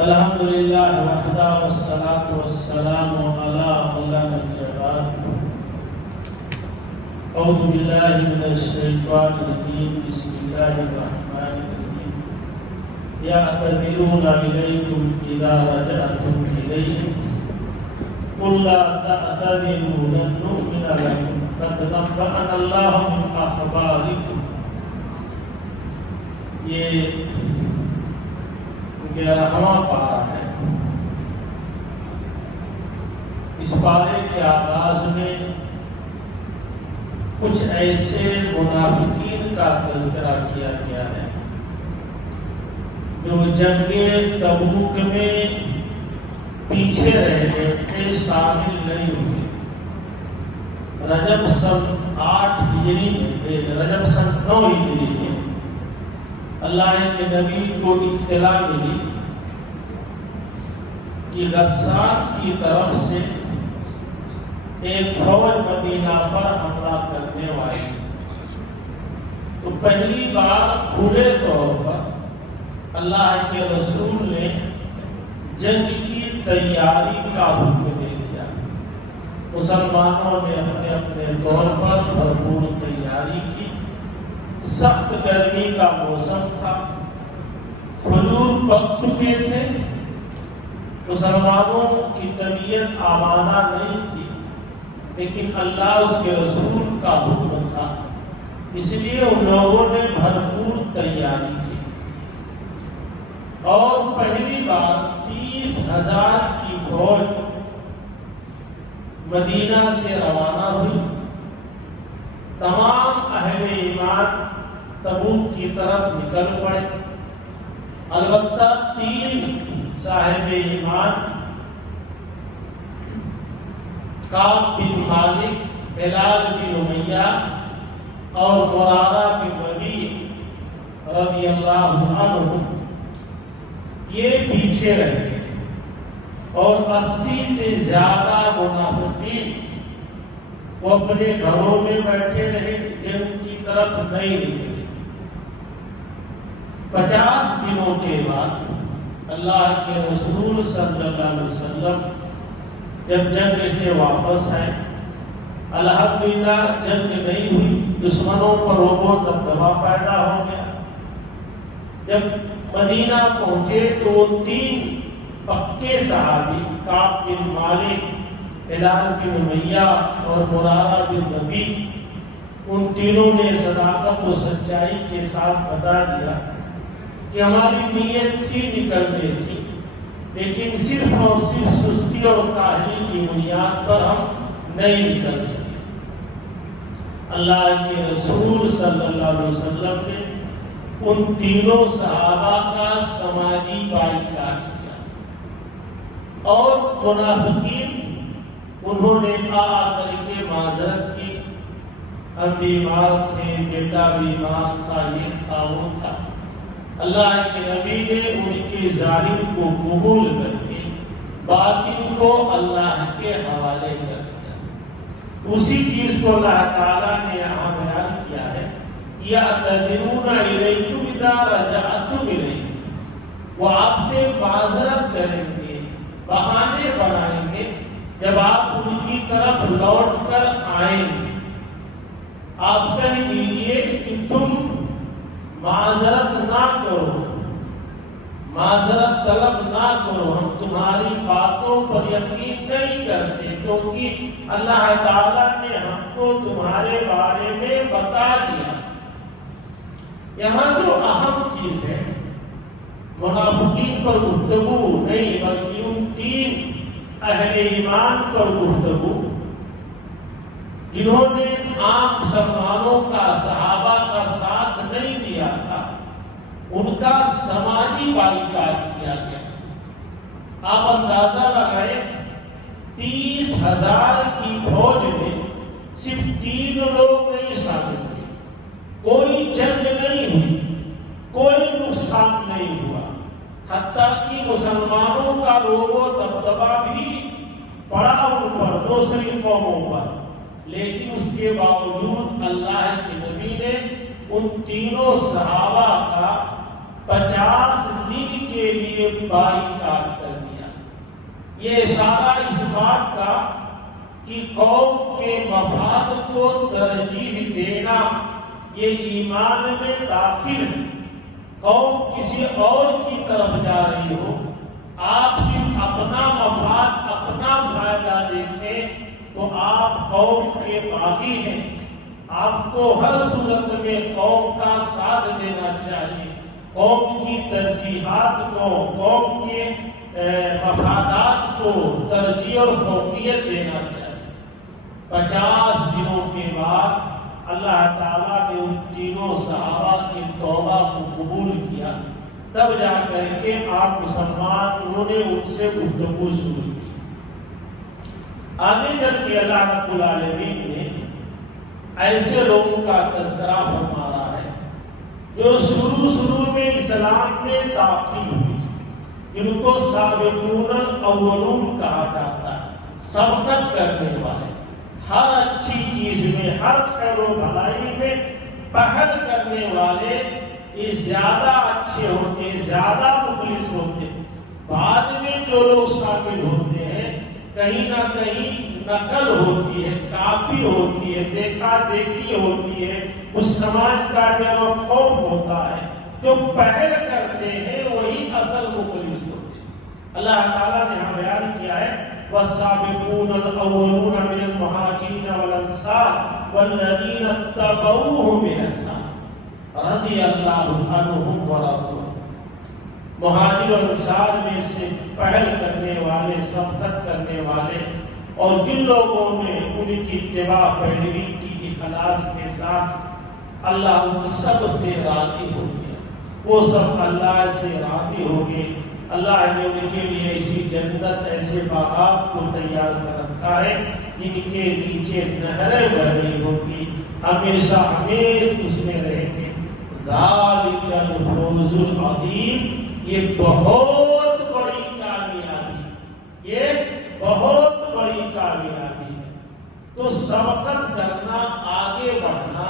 الحمدللہ وحدہ والصلاة والسلام علی من لا نبی بعد. اعوذ باللہ من الشیطان الرجیم. بسم اللہ الرحمن الرحیم. یعتذرون الیکم اذا رجعتم الیہم قل لا تعتذروا لن نؤمن لکم قد نبأنا اللہ من اخبارکم. یہ 11واں پارہ ہے. اس پارے کے آغاز میں کچھ ایسے منافقین کا تذکرہ کیا گیا ہے جو جنگ تبوک میں پیچھے رہ گئے تھے، شامل نہیں ہوئے. رجب سن 8 ہجری میں، رجب سن 9 ہجری میں اللہ کے نبی کو اطلاع ملی کہ غسان کی طرف سے ایک فوج مدینہ پر حملہ کرنے والی. تو پہلی بار کھلے طور پر اللہ کے رسول نے جنگ کی تیاری کا حکم دے دیا. مسلمانوں نے اپنے اپنے طور پر بھرپور تیاری کی. سخت گرمی کا موسم تھا، کھجور پک چکے تھے. مسلمانوں کی طبیعت آمادہ نہیں تھی، لیکن اللہ اس کے رسول کا حکم تھا، اس لیے ان لوگوں نے بھرپور تیاری کی. اور پہلی بار 30,000 کی فوج مدینہ سے روانہ ہوئی. تمام اہل ایمان تبوک کی طرف نکل پڑے. البتہ 3 صاحب ایمان کعب بن مالک، ہلال بن امیہ اور مرارہ بن ربیع رضی اللہ عنہ یہ پیچھے رہ گئے، اور 80 سے زیادہ منافقین وہ اپنے گھروں میں بیٹھے رہے، جنگ کی طرف نہیں نکلے. 50 دنوں کے بعد اللہ کے رسول صلی اللہ علیہ وسلم جب جنگ سے واپس آئے، الحمدللہ جنگ نہیں ہوئی، دشمنوں پر رعب و دبدبا پیدا ہو گیا. جب مدینہ پہنچے تو وہ 3 پکے صحابی کعب بن مالک، ہلال بن امیہ اور مرارہ بن ربیع، ان تینوں نے صداقت و سچائی کے ساتھ بتا دیا کہ ہماری نیت تھی نکلنے کی، لیکن صرف اور صرف سستی اور کاہلی کی بنیاد پر ہم نہیں نکل سکے. اللہ کے رسول صلی اللہ علیہ وسلم نے ان تینوں صحابہ کا سماجی بائیکاٹ کیا، اور منافقین انہوں نے آ کر کے معذرت کی، ہم بیمار تھے، بیٹا بیمار تھا، یہ تھا وہ تھا. اللہ کے نبی نے ان کے ظاہر کو قبول کر کے باطن کو اللہ کے حوالے کر دیا. اسی چیز کو اللہ تعالیٰ نے یہاں بیان کیا ہے، یعتذرون الیکم اذا رجعتم الیہم. وہ آپ سے معذرت کریں گے، بہانے بنائیں گے جب آپ ان کی طرف لوٹ کر آئیں گے. آپ کہہ دیجئے کہ تم معذرت نہ کرو، معذرت طلب نہ کرو، ہم تمہاری باتوں پر یقین نہیں کرتے، کیونکہ اللہ تعالیٰ نے ہم کو تمہارے بارے میں بتا دیا. یہاں جو اہم چیز ہے، منافقین پر گفتگو نہیں بلکہ ان 3 اہل ایمان پر گفتگو جنہوں نے عام مسلمانوں کا، صحابہ کا ساتھ نہیں دیا تھا، ان کا سماجی بائیکاٹ کیا گیا. آپ اندازہ لگائیں، 30,000 کی فوج میں صرف 3 لوگ نہیں شامل ہوئے، کوئی جنگ نہیں ہوئی، کوئی نقصان نہیں ہوا، حتیٰ کہ مسلمانوں کا رعب و دبدبا بھی پڑا ان پر، دوسری قوموں پر. لیکن اس کے باوجود اللہ کے نبی نے ان تینوں صحابہ کا 50 دن کے لیے بائیکاٹ کر دیا۔ یہ اشارہ اس بات کا کہ قوم کے مفاد کو ترجیح دینا یہ ایمان میں داخل ہے۔ قوم کسی اور کی طرف جا رہی ہو، آپ صرف اپنا مفاد، اپنا فائدہ دیکھیں تو آپ قوم کے باغی ہیں۔ آپ کو ہر صورت میں قوم کا ساتھ دینا چاہیے، قوم کی ترجیحات کو، قوم کے مفادات کو ترجیح اور فوقیت دینا چاہیے۔ 50 دنوں کے بعد اللہ تعالیٰ نے ان تینوں صحابہ کی توبہ کو قبول کیا، تب جا کر کے آپ مسلمان انہوں نے ان سے گفتگو شروع کی۔ آگے چل کے اللہ رب العالمین نے ایسے لوگوں کا تذکرہ فرما رہا ہے جو شروع میں اسلام میں داخل ہوئے، جن کو سابقون الاولون کہا جاتا ہے، سبقت کرنے والے، ہر اچھی چیز میں، ہر خیر و بھلائی میں پہل کرنے والے، یہ زیادہ اچھے ہوتے، زیادہ مخلص ہوتے۔ بعد میں جو لوگ شامل ہوتے ہیں، کہیں نہ کہیں نقل ہوتی ہے، کاپی ہوتی ہے، دیکھا دیکھی ہوتی ہے، اس سماج کا ڈر و خوف ہوتا ہے۔ جو پہل کرتے ہیں وہی اصل مخلص ہوتے ہیں۔ اللہ تعالیٰ نے ہمیں بیان کیا ہے والسابقون الاولون من المہاجرین والانصار والذین اتبعوهم بإحسان رضی اللہ عنہم ورضوا۔ مہاجر اور انصار میں سے پہل کرنے والے، سبقت کرنے والے، اور جن لوگوں نے ان کی اتباع پیروی کی اخلاص کے ساتھ، اللہ ان سب سے راضی ہو گیا، وہ سب اللہ سے راضی ہو گئے۔ اللہ نے ان کے لیے ایسی جنت، ایسے باغات کو تیار کر رکھا ہے جن کے نیچے نہریں بہ رہی ہوگی، ہمیشہ ہمیشہ اس میں رہیں گے۔ ذالک الفوز العظیم، یہ بہت بڑی کامیابی، یہ بہت بڑی کامیابی ہے۔ تو سبقت کرنا، آگے بڑھنا،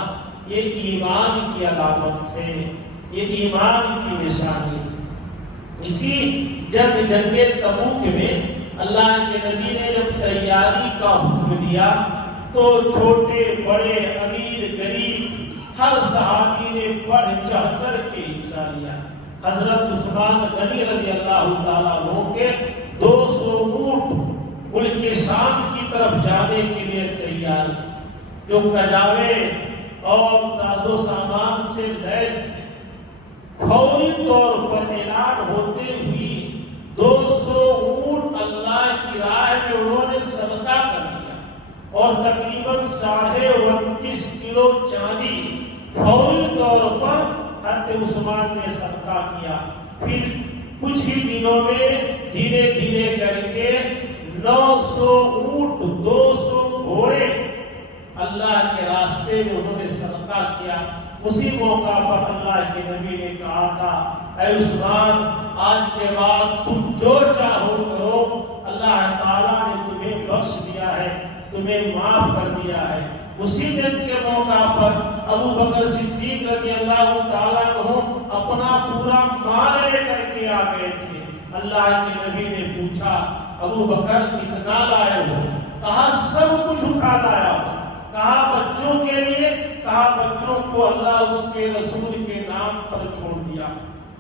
یہ ایمان کی علامت ہے، یہ ایمان کی نشانی ہے۔ اسی جنگ تبوک میں اللہ کے نبی نے جب تیاری کا حکم دیا تو چھوٹے بڑے، امیر غریب، ہر صحابی نے بڑھ چڑھ کر کے حصہ لیا۔ حضرت عثمان غنی رضی اللہ تعالیٰ عنہ کے 200 اونٹ ملک شام کی طرف جانے کے لیے تیار تھے، جو کجاوے اور ساز و سامان سے لیس تھے۔ فوری طور پر اعلان ہوتے ہوئی 200 اونٹ اللہ کی راہ میں انہوں نے صدقہ کر دیا، اور تقریباً 29.5 کلو چاندی فوری طور پر حضرت عثمان نے صدقہ کیا۔ پھر کچھ ہی دنوں میں دھیرے دھیرے کر کے 900 اونٹ، 200 گھوڑے اللہ کے راستے میں انہوں نے صدقہ کیا۔ اسی موقع پر اللہ کے نبی نے کہا تھا، اے عثمان، آج کے بعد تم جو چاہو کرو، اللہ تعالیٰ نے تمہیں بخش دیا ہے، تمہیں معاف کر دیا ہے۔ اسی دن کے موقع پر ابو بکر صدیق رضی اللہ تعالیٰ عنہ اپنا پورا مال لے کر کے آ گئے تھے۔ اللہ کے نبی نے پوچھا، ابو بکر کتنا لائے ہو؟ کہا سب کچھ اٹھا لایا ہو۔ کہا بچوں کے لیے؟ کہا بچوں کو اللہ اس کے رسول کے نام پر چھوڑ دیا۔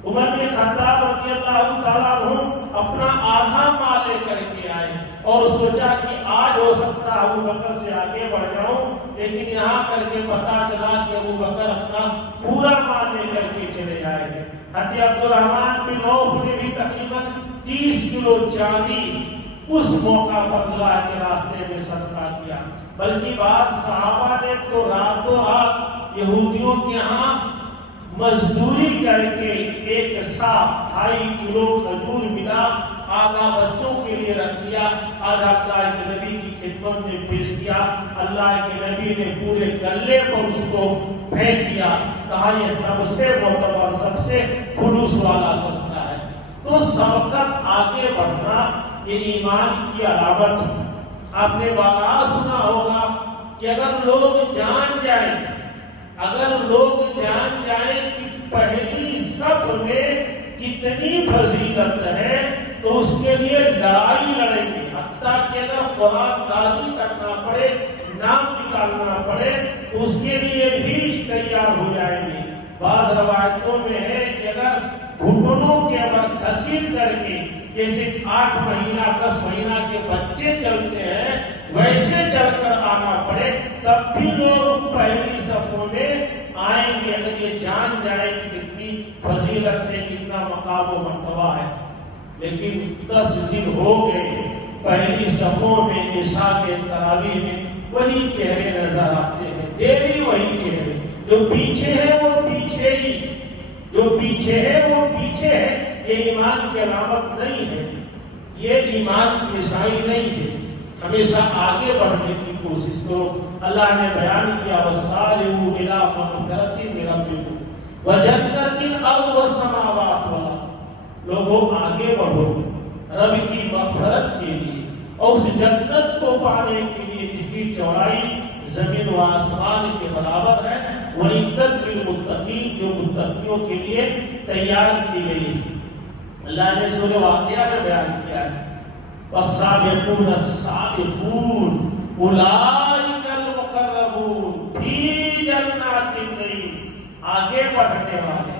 عمر بن خطاب رضی اللہ تعالیٰ عنہ اپنا آدھا مال لے کر کے آئے اور سوچا کہ آج ہو سکتا ہے ابو بکر سے آگے بڑھ جاؤں، لیکن یہاں کر کے پتا چلا کہ ابو بکر اپنا پورا مال لے کر کے چلے آئے ہیں۔ حضرت عبد الرحمن بن عوف نے بھی تقریباً 30 کلو چاندی اس موقع پر اللہ کے راستے میں صدقہ کیا۔ بلکہ بعض صحابہ نے تو راتوں رات یہودیوں کے ہاں مزدوری کر کے 1 سا 2.5 کلو کھجور ملا، آدھا بچوں کے لیے رکھ دیا، آدھا اللہ کے نبی کی خدمت میں پیش کیا۔ اللہ کے نبی نے پورے گلے پر اس کو پھینک دیا، کہا یہ سب سے معتبر، سب سے خلوص والا صدقہ ہے۔ تو سبقت، آگے بڑھنا، یہ ایمان کی علامت ہے۔ آپ نے بارہا سنا ہوگا کہ اگر لوگ جان جائیں کہ پہلی صف میں کتنی فضیلت ہے تو اس کے لیے لڑائی لڑیں گے، حتیٰ کہ اگر قرآن دازی کرنا پڑے، نام نکالنا پڑے تو اس کے لیے بھی تیار ہو جائیں گے۔ بعض روایتوں میں ہے کہ اگر گھٹنوں کے اگر گھسیٹ کر کے جیسے 8 مہینہ 10 مہینہ کے بچے چلتے ہیں ویسے چل کر آنا پڑے تب بھی لوگ پہلی صفوں میں آئیں گے، اگر یہ جان جائے کہ کتنی فضیلت ہے، کتنا مقام و مرتبہ ہے۔ لیکن 10 دن ہو گئے، پہلی صفوں میں عشاء کے تراویح میں وہی چہرے نظر آتے ہیں، ڈیلی وہی چہرے، جو پیچھے ہے وہ پیچھے ہی، جو پیچھے ہے وہ پیچھے ہے۔ یہ ایمان کی علامت نہیں ہے، یہ ایمان کی نشانی نہیں ہے۔ ہمیشہ آگے بڑھنے کی کوشش کرو۔ اللہ نے بیان کیا وَسَارِعُوا إِلَىٰ مَغْفِرَةٍ مِّن رَّبِّكُمْ وَجَنَّةٍ أَرْضُهَا السَّمَاوَاتُ وَالْأَرْضُ، لوگوں آگے بڑھو رب کی مغفرت کے لیے اور اس جنت کو پانے کے لیے جس کی چوڑائی زمین و آسمان کے برابر ہے، وَعِدَّتْ لِلْمُتَّقِينَ، جو متقیوں کے لیے تیار کی گئی۔ اللہ نے سورہ واقعہ میں بیان کیا ہے وَالسَّابِقُونَ السَّابِقُونَ أُولَٰئِكَ الْمُقَرَّبُونَ فِي جَنَّاتِ النَّعِيمِ، آگے بڑھنے والے،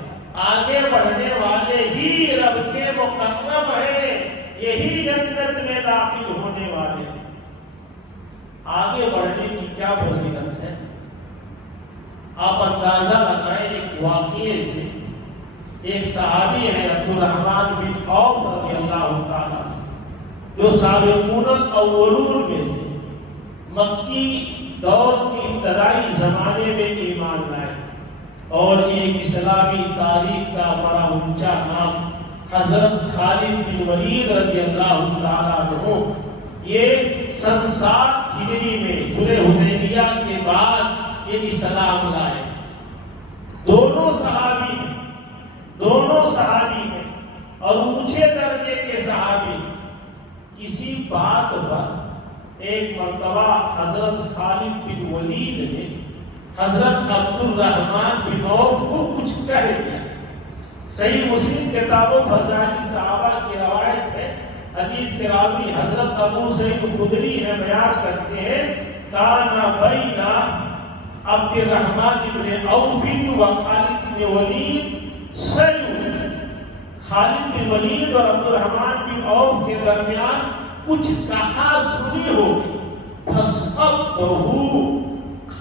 آگے بڑھنے والے ہی رب کے مقرب ہیں، یہی جنت میں داخل ہونے والے۔ آگے بڑھنے کی کیا فضیلت ہے آپ اندازہ لگائیں۔ ایک واقعے سے، ایک صحابی ہے عبدالرحمن بن عوف رضی اللہ تعالیٰ، جو سابقون الاولون میں سے مکی دور کے ابتدائی زمانے میں ایمان لائے، اور ایک اسلامی تاریخ کا بڑا اونچا نام حضرت خالد بن ولید رضی اللہ تعالیٰ عنہ، یہ سن 7 ہجری میں صلح حدیبیہ کے بعد یہ اسلام لائے۔ دونوں صحابی ہیں اور اونچے درجے کے صحابی۔ کسی بات پر ایک مرتبہ حضرت خالد بن ولید نے حضرت عبدالرحمن بن عوف کو کچھ کہہ دیا۔ صحیح مسلم کتاب و فضائل صحابہ کی روایت ہے، حدیث کے راوی حضرت ابو سعید خدری ہے، بیان کرتے ہیں کانا بینا عبدالرحمن بن عوف و خالد بن ولید سیون، خالد بن ولید اور عبدالرحمن بن عوف کے درمیان کچھ کہا سنی ہوگی۔ فَصَبَّهُ،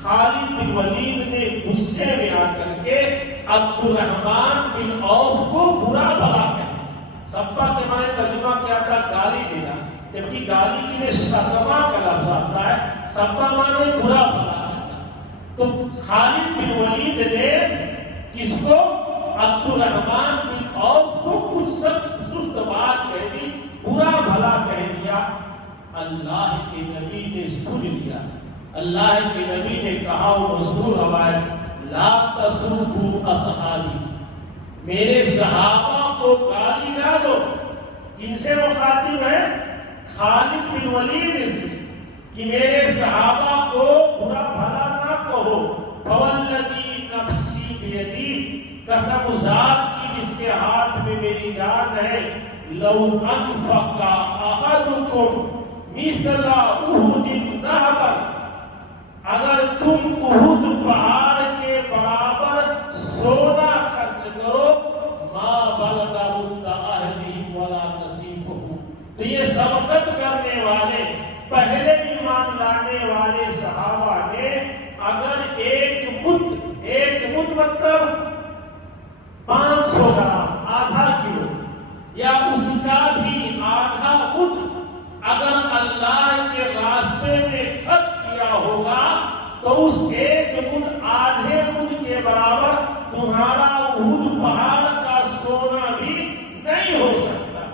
خالد بن ولید نے غصے میں آ کر کے عبدالرحمن بن عوف کو برا بھلا کہا۔ سبا کے معنی ترجمہ کیا تھا؟ گالی دینا، جبکہ گالی کے لیے شتما کا لفظ آتا ہے، سبا معنی برا بھلا کہنا۔ تو خالد بن ولید نے کس کو؟ عبدالرحمن بن عوف کو کچھ سست بات کہہ دی، برا بھلا کہہ دیا۔ اللہ کے نبی نے سن لیا، اللہ کے نبی نے کہا، وہ مشہور روایت لا تسبوا اصحابی، میرے صحابہ کو گالی نہ دو۔ ان سے مخاطب ہے خالد بن ولید سے کہ میرے صحابہ کو برا بھلا نہ کہو۔ فوالذی نفسی بیدی، قسم ذات کی جس کے ہاتھ میں میری جان ہے، لو انفق احدکم مثل احد ذهبا، اگر تم احد پہاڑ کے برابر سونا خرچ کرو، ما بلغ مد احدہم ولا نصیبہ، تو یہ سبقت کرنے والے پہلے ایمان لانے والے صحابہ نے اگر ایک مد مطلب 500 گرام، آدھا کلو، یا اس کا بھی آدھا مد اگر اللہ کے راستے میں خرچ کیا ہوگا تو اس ایک مد آدھے مد کے برابر تمہارا احد پہاڑ کا سونا بھی نہیں ہو سکتا۔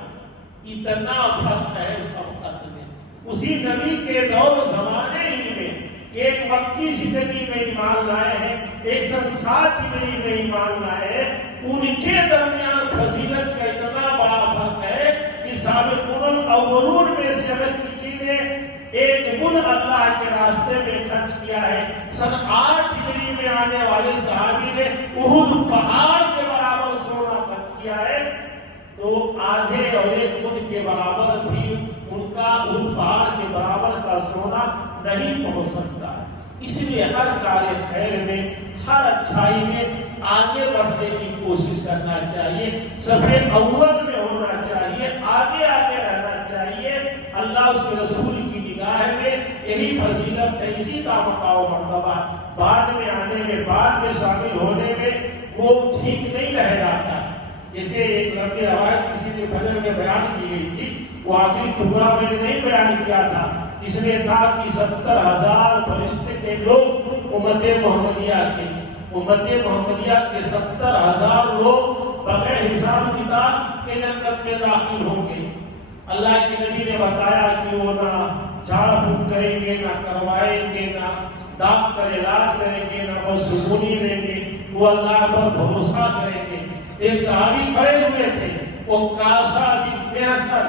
اتنا فرق ہے سبقت میں۔ اسی نبی کے دور و زمانے ہی میں ایک مکی زندگی میں ایمان لائے ہیں، ایک سن 7 ہجری میں ایمان لائے ہیں، ان کے درمیان فضیلت کا اتنا بڑا فرق ہے کہ سابقون الاولون میں سے اگر کسی نے ایک مد اللہ کے راستے میں خرچ کیا ہے، سن 8 ہجری میں آنے والے صحابی نے احد پہاڑ کے کیا ہے تو آدھے اور ایک بدھ کے برابر بھی ان کا اس پہاڑ کے برابر کا سونا نہیں پہنچ سکتا. اس لیے ہر کار خیر میں، ہر اچھائی میں آگے بڑھنے کی کوشش کرنا چاہیے، صفحے اول میں ہونا چاہیے، آگے آگے رہنا چاہیے. اللہ اس کے رسول کی نگاہ میں یہی فضیلت ہے. اسی کا مقام مرتبہ بعد میں آنے میں، بعد میں شامل ہونے میں وہ ٹھیک نہیں رہ جاتا. جیسے ایک لمبی روایت کسی نے فجر میں بیان کی گئی تھی، وہ آخری ٹکڑا میں نے نہیں بیان کیا تھا، جس نے کہا کہ 70,000 فرشتے کے لوگ امت محمدیہ کے 70,000 لوگ بغیر حساب کتاب کے جنت میں داخل ہوں گے. اللہ کے نبی نے بتایا کہ وہ نہ جھاڑ پھونک کریں گے، نہ کروائیں گے، نہ ڈاکٹر علاج کریں گے، نہ بدسگونی لیں گے، وہ اللہ پر بھروسہ کریں گے. ایک صحابی کھڑے ہوئے تھے، وہ کاشا بن محصن،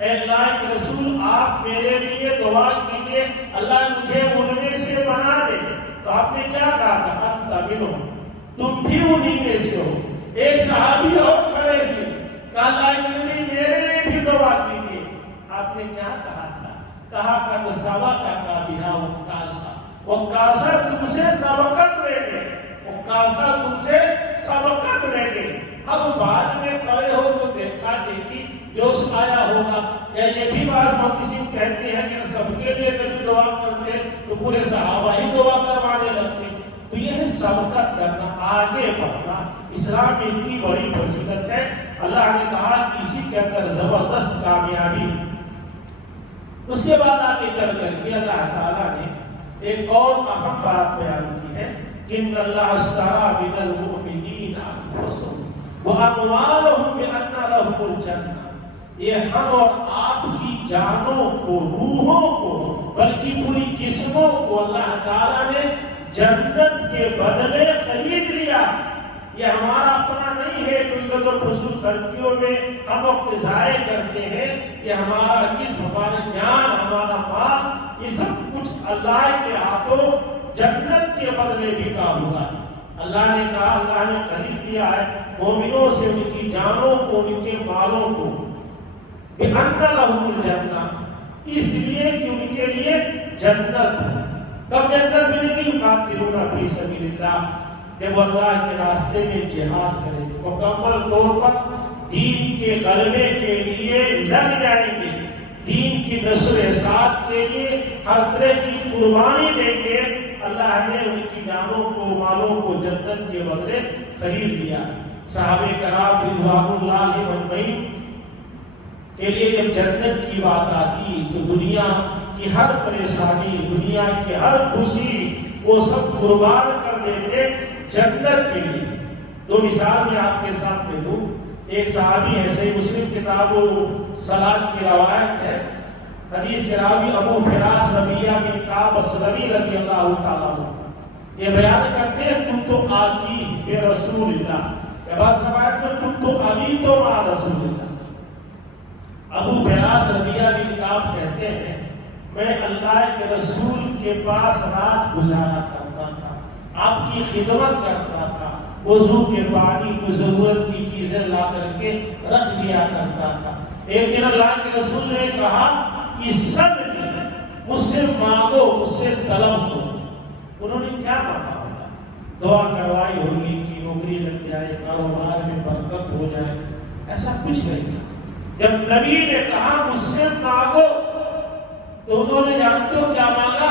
اے اللہ کے رسول آپ میرے لیے دعا کیجیے اللہ مجھے ان میں سے بنا دے. تو آپ نے کیا کہا تھا؟ انت منہم، تم بھی انہی میں سے ہو. ایک صحابی اور کھڑے ہوئے، کہا اللہ کے نبی میرے لیے بھی دعا کیجیے. آپ نے کیا کہا تھا؟ کہا قد سبقک بہا عکاشہ، عکاشہ تم سے سبقت لے گئے، عکاشہ تم سے سبقت لے گئے. اب بعد میں کھڑے ہو تو دیکھا دیکھی جوش آیا ہوگا، یا یہ بھی بات ہم کسی کو کہتے ہیں کہ سب کے لیے کبھی دعا کرتے ہیں تو پورے صحابہ ہی دعا کروانے لگتے. تو یہ سبقت کرنا، آگے بڑھنا اسلام میں اتنی بڑی فضیلت ہے. اللہ نے کہا کہ اسی کے اندر زبردست کامیابی. اس کے بعد آگے چل کر کے اللہ تعالیٰ نے ایک اور اہم بات بیان کی ہے، ان اللہ اشتری من المؤمنین انفسهم واموالهم بان لهم الجنہ. یہ ہم اور آپ کی جانوں کو، روحوں کو، بلکہ پوری جسموں کو اللہ تعالیٰ نے جنت کے بدلے خرید لیا. یہ ہمارا اپنا نہیں ہے کوئی ادھر فضول خرچیوں میں ہم وقت ضائع کرتے ہیں. یہ ہمارا جسم، ہماری جان، ہمارا مال، یہ سب کچھ اللہ کے ہاتھوں جنت کے بدلے بکا ہوا. اللہ نے کہا، اللہ نے خرید لیا ہے مومنوں سے ان کی جانوں کو، ان کے مالوں کو، بِأَنَّ لَهُمُ الْجَنَّةُ، اس لیے کہ ان کے لیے جنت. کب جنت ملے گی؟ قاتلون فی سبیل اللہ، جب اللہ کے راستے میں جہاد کریں گے، مکمل طور پر دین کے غلبے کے لیے لگ جائیں گے، دین کی نشر اشاعت کے لیے ہر طرح کی قربانی دیں گے. اللہ نے ان کی جانوں کو، مالوں کو جنت کے بدلے خرید لیا. صحابہ کرام رضوان اللہ اجمعین کے لیے جب جنت کی بات آتی تو دنیا کی ہر پریشانی، دنیا کی ہر خوشی وہ سب قربان کر دیتے جنت کے لیے. دو مثال میں آپ کے ساتھ میں دوں. ایک صحابی ہے، صحیح مسلم کتاب صلاۃ کی روایت ہے، حدیث کے راوی ابو فراس ربیہ بن کعب اسلمی رضی اللہ تعالیٰ عنہ یہ بیان کرتے ہیں، کنت آتی بے رسول اللہ، بعض روایت میں کنت ابیت مع رسول اللہ. ابو فراس ربیہ بن کعب کہتے ہیں میں اللہ کے رسول کے پاس رات گزارا کرتا تھا، آپ کی خدمت کرتا تھا، وضو کے پانی کو ضرورت کی چیزیں لا کر کے رکھ دیا کرتا تھا. ایک دن اللہ کے رسول نے کہا کہ سب مجھ سے مانگو، مجھ سے طلب کرو. انہوں نے کیا مانگا ہوگا؟ دعا کروائی ہوگی کہ نوکری لگ جائے، کاروبار میں برکت ہو جائے، ایسا کچھ نہیں. جب نبی نے کہا مجھ سے مانگو تو انہوں نے جانتے ہو کیا مانگا؟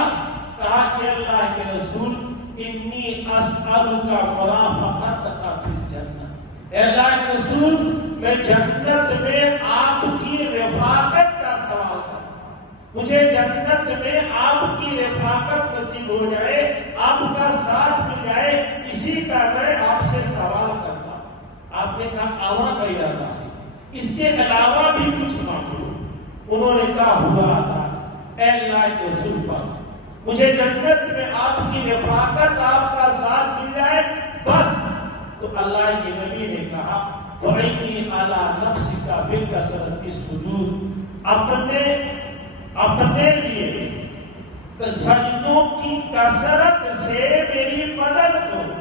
کہا کہ اللہ کے رسول انی اسألک مرافقتک فی الجنہ، اے اللہ کے رسول میں جنت میں آپ کی رفاقت کا سوال کرتا ہوں، مجھے جنت میں آپ کی رفاقت نصیب ہو جائے، آپ کا ساتھ مل جائے، اسی کا میں آپ سے سوال کرتا ہوں. آپ نے کہا آوا کا ارادہ ہے، اس کے علاوہ بھی کچھ مانگو. انہوں نے کہا ہوا تھا اے اللہ کے رسول بس مجھے جنت میں آپ کی رفاقت، آپ کا ساتھ مل جائے بس. تو اللہ کے نبی نے کہا وَعِنِّي عَلَى نَفْسِكَ بِكَثْرَةِ السُّجُودِ، اپنے لیے سجدوں کی کثرت سے میری مدد کرو.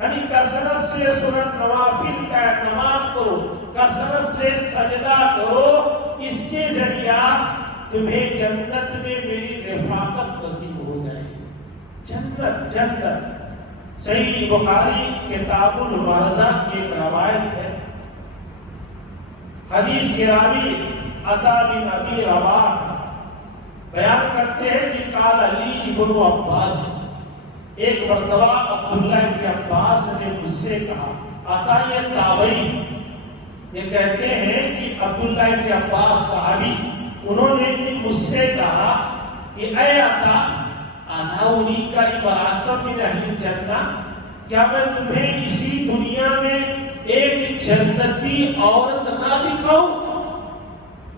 یعنی کثرت سے سنت نوافل کا اہتمام کرو، کثرت سے سجدہ کرو، اس کے ذریعہ تمہیں جنت میں میری رفاقت نصیب ہو جائے گی۔ جنت جنت صحیح بخاری کتاب المعرضہ کی ایک روایت ہے، حدیث کے راوی عطا بن ابی رواح بیان کرتے ہیں کہ قال علی ابن عباس، ایک مرتبہ عبداللہ ابن عباس نے مجھ سے کہا، عطا یہ تابعی یہ کہتے ہیں کہ عبداللہ ابن عباس صحابی، انہوں نے مجھ سے کہا کہ اے عطا انا اریک امرأۃ من اہل الجنہ، کیا میں تمہیں اسی دنیا میں ایک جنتی عورت نہ دکھاؤں؟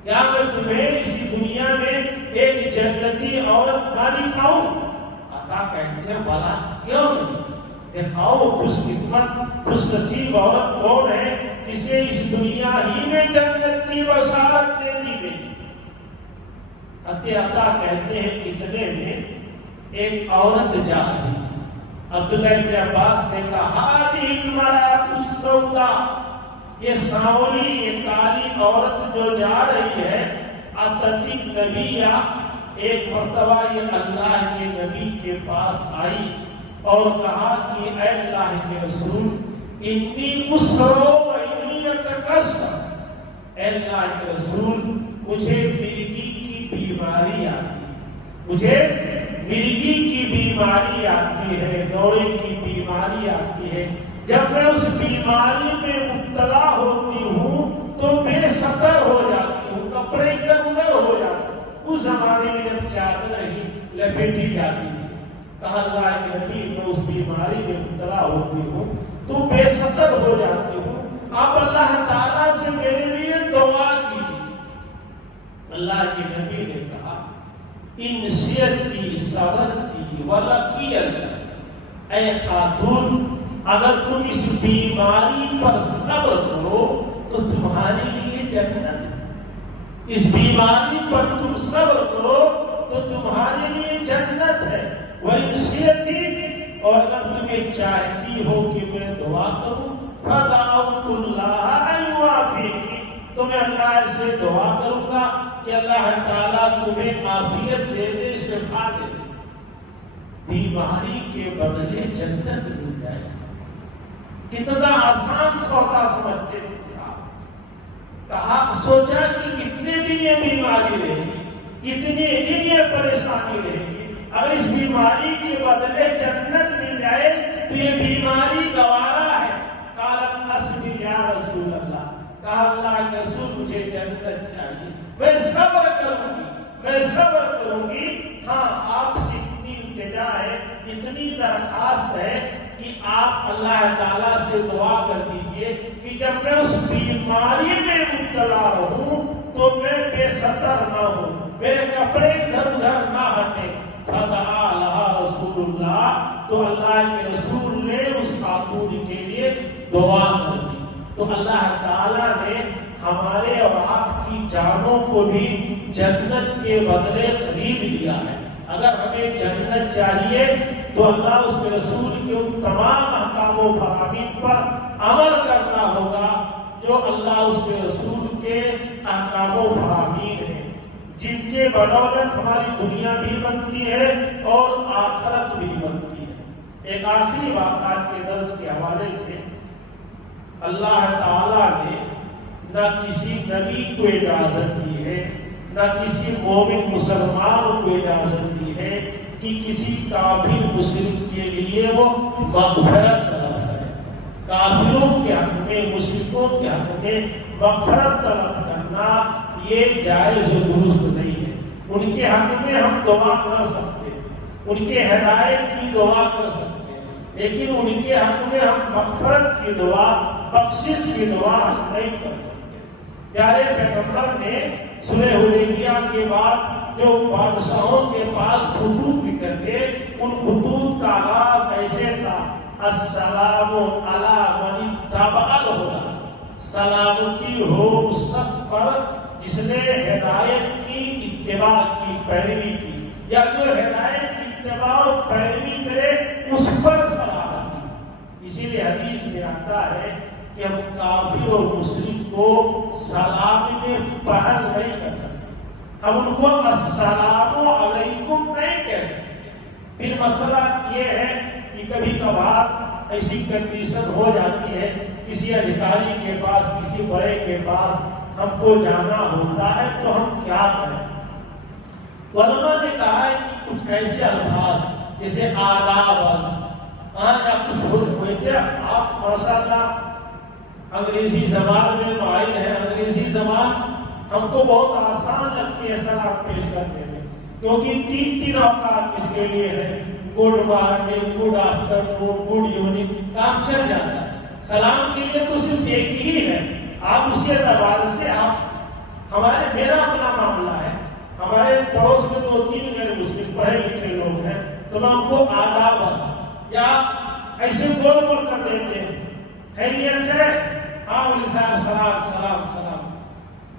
کیا میں تمہیں اسی دنیا میں ایک جنتی عورت نہ دکھاؤں؟ عطا کہتے ہیں بلا، کیوں نہیں، دکھاؤ۔ خوش قسمت خوش نصیب عورت کون ہے جسے اس دنیا ہی میں جنت کی بشارت دے دی گئی؟ عطا کہتے ہیں کتنے میں ایک عورت جا رہی تھی، عبداللہ ابن عباس نے کہا ہذہ المرأۃ السوداء، یہ سانولی یہ کالی عورت جو جا رہی ہے، اتت النبی، ایک مرتبہ یہ اللہ کے نبی کے پاس آئی اور کہا کہ اے اللہ کے رسول انی اسر و انی اتکسر، اے اللہ کے رسول مجھے مرگی کی بیماری آتی ہے، مجھے مرگی کی بیماری آتی ہے، دوڑے کی بیماری آتی ہے، جب میں اس بیماری میں مبتلا ہوتی ہوں تو بے سطر ہو جاتی ہوں، کپڑے ادھر ادھر ہو جاتے ہیں۔ اس زمانے میں جب چادر ہی لپیٹی جاتی تھی، کہا اللہ کے نبی میں اس بیماری میں مبتلا ہوتی ہوں تو بے سطر ہو جاتی ہوں، آپ اللہ تعالیٰ سے میرے لیے دعا کیجیے۔ اللہ کے نبی نے کہا ان سیرتی صبرتی ولکی اللہ، اے خاتون اگر تم اس بیماری پر صبر کرو تو تمہارے لیے جنت ہے، اس بیماری پر تم صبر کرو تو تمہارے لیے جنت ہے۔ وَإِنْ شِئْتِ، اور اگر تمہیں چاہتی ہو کہ میں دعا کروں، فَدَعَوْتُ اللَّهَ أَنْ يُعَافِيكِ، تو میں اللہ سے دعا کروں گا کہ اللہ تعالیٰ تمہیں عافیت دے دے، شفا دے دے، بیماری کے بدلے جنت مل جائے۔ کتنا آسان سودا سمجھتے تھے صاحب، کہا سوچا کہ کتنے دن یہ بیماری رہے گی، کتنے دن یہ پریشانی رہے گی، اگر اس بیماری کے بدلے جنت مل جائے تو یہ بیماری گوارا ہے۔ قالت اصبر یا رسول اللہ، کہا اللہ کے رسول مجھے جنت چاہیے، میں صبر کروں گی، میں صبر کروں گی۔ ہاں آپ سے اتنی التجا ہے، اتنی درخواست ہے کہ آپ اللہ تعالیٰ سے دعا کر دیجئے کہ جب میں اس بیماری میں مبتلا ہوں تو میں بے سطر نہ ہوں، میرے کپڑے ادھر ادھر نہ ہٹے۔ فدعا لہا رسول اللہ، تو اللہ کے رسول نے اس خاتون کے لیے دعا کر دی۔ تو اللہ تعالیٰ نے ہمارے اور آپ کی جانوں کو بھی جنت کے بدلے خرید لیا ہے۔ اگر ہمیں جنت چاہیے تو اللہ اس کے رسول کے ان تمام احکام و فرامین پر عمل کرنا ہوگا جو اللہ اس کے رسول کے احکام و فرامین ہیں، جن کے بدولت ہماری دنیا بھی بنتی ہے اور آخرت بھی بنتی ہے۔ ایک آخری واقعات کے درس کے حوالے سے، اللہ تعالیٰ نے نہ کسی نبی کو اجازت دی ہے، نہ کسی مومن مسلمان کو اجازت دی ہے کہ کسی کافر مسلم کے لیے وہ مغفرت طلب کرے۔ کافروں کے حق میں، مشرکوں کے حق میں مغفرت طلب کرنا یہ جائز و درست نہیں ہے۔ ان کے حق میں ہم دعا کر سکتے ہیں، ان کے ہدایت کی دعا کر سکتے ہیں، لیکن ان کے حق میں ہم مغفرت کی دعا، بخشش کی دعا نہیں کر سکتے۔ پیارے پیغمبر نے صلح حدیبیہ کے بعد جو بادشاہوں کے پاس خطوط لکھے تھے، ان خطوط کا آغاز ایسے تھا، السلام علی من اتبع الہدی، سلامتی ہو اس شخص پر جس نے ہدایت کی اتباع کی، پیروی کی، یا جو ہدایت کی اتباع و پیروی کرے اس پر سلامتی۔ اسی لیے حدیث میں آتا ہے کہ ہم کافر اور مشرک کو سلام میں پہل نہیں کر سکتے، ہم ان کو السلام علیکم نہیں کہہ سکتے۔ پھر مسئلہ یہ ہے کہ کبھی کبھار ایسی کنڈیشن ہو جاتی ہے، کسی ادھیکاری کے پاس، کسی بڑے کے پاس ہم کو جانا ہوتا ہے تو ہم کیا کریں؟ علماء نے کہا ہے کہ کچھ ایسے الفاظ جیسے آداب یا کچھ ہوئے تھے، آپ ماشاءاللہ انگریزی زبان میں ماہر ہیں، انگریزی زبان ہم کو بہت آسان لگتی ہے سلام پیش کرنے میں، کیونکہ تین اوقات اس کے لیے ہے، good morning, good afternoon, good evening, کام چل جاتا ہے۔ سلام کے لیے تو صرف ایک ہی ہے، آپ اسی اعتبار سے میرا اپنا معاملہ ہے، ہمارے پڑوس میں 2-3 غیر مسلم پڑھے لکھے لوگ ہیں تو ہم کو آداب یا ایسے گول گول کر دیتے ہیں، خیریت ہے، ہاں علی صاحب سلام سلام سلام،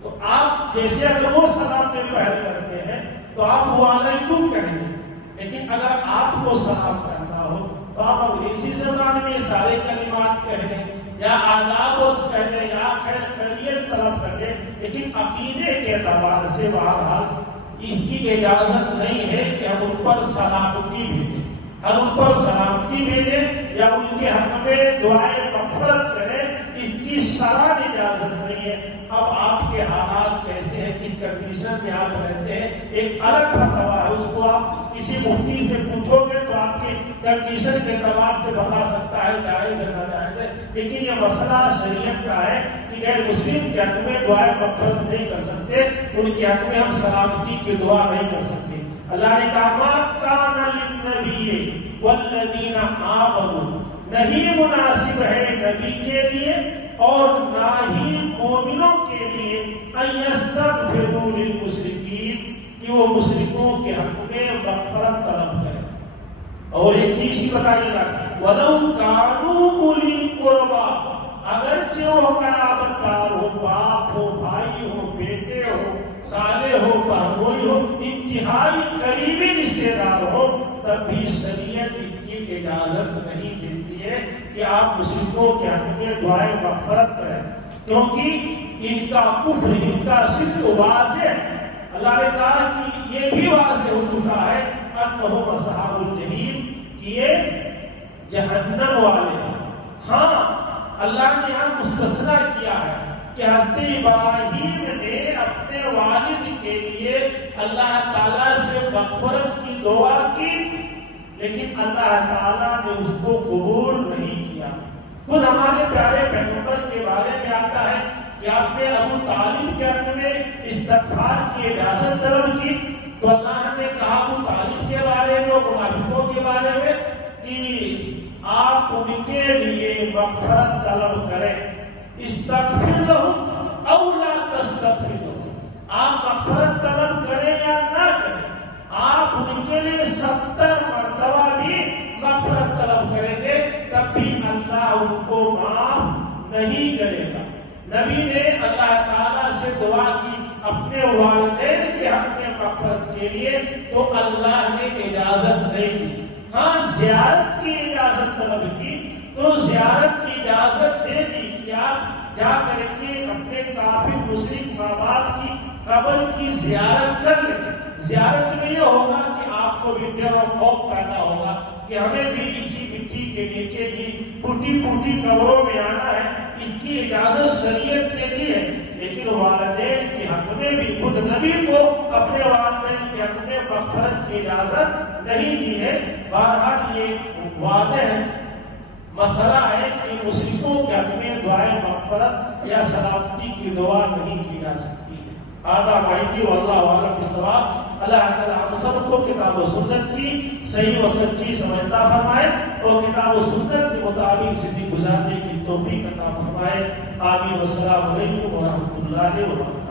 تو آپ جیسے اگر وہ سلام میں پہل کرتے ہیں تو آپ وعلیکم کہیں گے، لیکن اگر آپ کو سلام کرنا ہو تو آپ انگریزی زبان میں سارے کلمات کہہ دیں یا آداب کہہ دیں یا خیر خیریت طلب کر دیں، لیکن عقیدے کے اعتبار سے بہرحال اس کی اجازت نہیں ہے کہ ہم ان پر سلامتی بھیجیں، ہم ان پر سلامتی بھیجیں یا ان کے حق میں دعائیں مغفرت کریں، اس کی شرعاً اجازت نہیں ہے۔ اب آپ کے حالات کیسے ہیں، کس کنڈیشن میں آپ رہتے ہیں، ایک الگ فتویٰ ہے، اس کو آپ کسی مفتی سے پوچھو گے تو آپ کی کنڈیشن کے اعتبار سے بتا سکتا ہے جائز ہے ناجائز ہے، لیکن یہ مسئلہ شریعت کا ہے کہ غیر مسلم کے حق میں دعائیں مغفرت نہیں کر سکتے، ان کے حق میں ہم سلامتی کی دعا نہیں کر سکتے۔ اللہ نے کہا ما کان للنبی والذین آمنوا، نہیں مناسب ہے نبی کے لیے اور نہ ہی مومنوں کے لیے ان یستغفروا للمشرکین، کہ وہ مشرکوں کے حق میں مغفرت طلب کریں۔ اور ایک چیز بتائیے گا، وَلَوْ كَانُوا أُولِي قُرْبَىٰ، اگرچہ وہ قرابت دار ہو، باپ ہو، بھائی ہو، بیٹے ہو، سالے ہو، بہنوئی ہو، انتہائی قریبی رشتے دار ہو، تب بھی شریعت کی اجازت نہیں دیتی ہے کہ آپ مشرکوں کے حق میں دعائیں مغفرت کریں، کیونکہ ان کا کفر، ان کا شرک واضح ہے۔ اللہ نے کہا کہ یہ بھی واضح ہو چکا ہے انہم اصحاب الجحیم، کہ یہ جہنم والے ہیں۔ ہاں اللہ نے یہاں مستثنیٰ کیا ہے کہ حضرت ابراہیم نے اپنے والد کے لیے اللہ تعالیٰ سے مغفرت کی دعا کی، لیکن اللہ تعالیٰ نے اس کو قبول نہیں کیا۔ خود ہمارے پیارے پیغمبر کے بارے میں آتا ہے کہ آپ نے ابو طالب کے حق میں استغفار کی اجازت طلب کی، تو اللہ نے کہا ابو طالب کے بارے میں اور منافقوں کے بارے میں کہ آپ ان کے لیے مغفرت طلب کریں، استغفر لہم او لا تستغفر لہم، آپ مغفرت طلب کریں یا نہ کریں، آپ ان کے لیے 70 مرتبہ بھی مغفرت طلب کریں گے تب بھی اللہ ان کو معاف نہیں کرے گا۔ نبی نے اللہ تعالیٰ سے دعا کی اپنے والدین کے حق میں مغفرت کے لیے، تو اللہ نے اجازت نہیں دی۔ ہاں زیارت کی اجازت طلب کی تو زیارت کی اجازت دے دی کہ آپ جا کر کے اپنے کافر مشرک ماں باپ کی قبر کی زیارت کر لیں۔ زیارت میں یہ ہوگا کہ آپ کو بھی ڈر اور خوف پیدا ہوگا کہ ہمیں بھی اسی مٹی کے نیچے کی ٹوٹی پھوٹی قبروں میں آنا ہے، اس کی اجازت شریعت نے دی ہے، لیکن والدین کے حق میں بھی خود نبی کو اپنے والدین کے حق میں مغفرت کی اجازت نہیں دی ہے۔ بہرحال یہ واضح مسئلہ ہے کہ مشرکوں کے حق میں دعائیں مغفرت یا سلامتی کی دعا نہیں کی جا سکتی ہے۔ آدھا مائنڈی واللہ عالم بالصواب۔ اللہ تعالیٰ ہم سب کو کتاب و سنت کی صحیح و سچی سمجھتا فرمائے اور کتاب و سنت کے مطابق زندگی گزارنے کی توفیق عطا فرمائے۔ آمین۔ والسلام علیکم ورحمۃ اللہ وبرکاتہ۔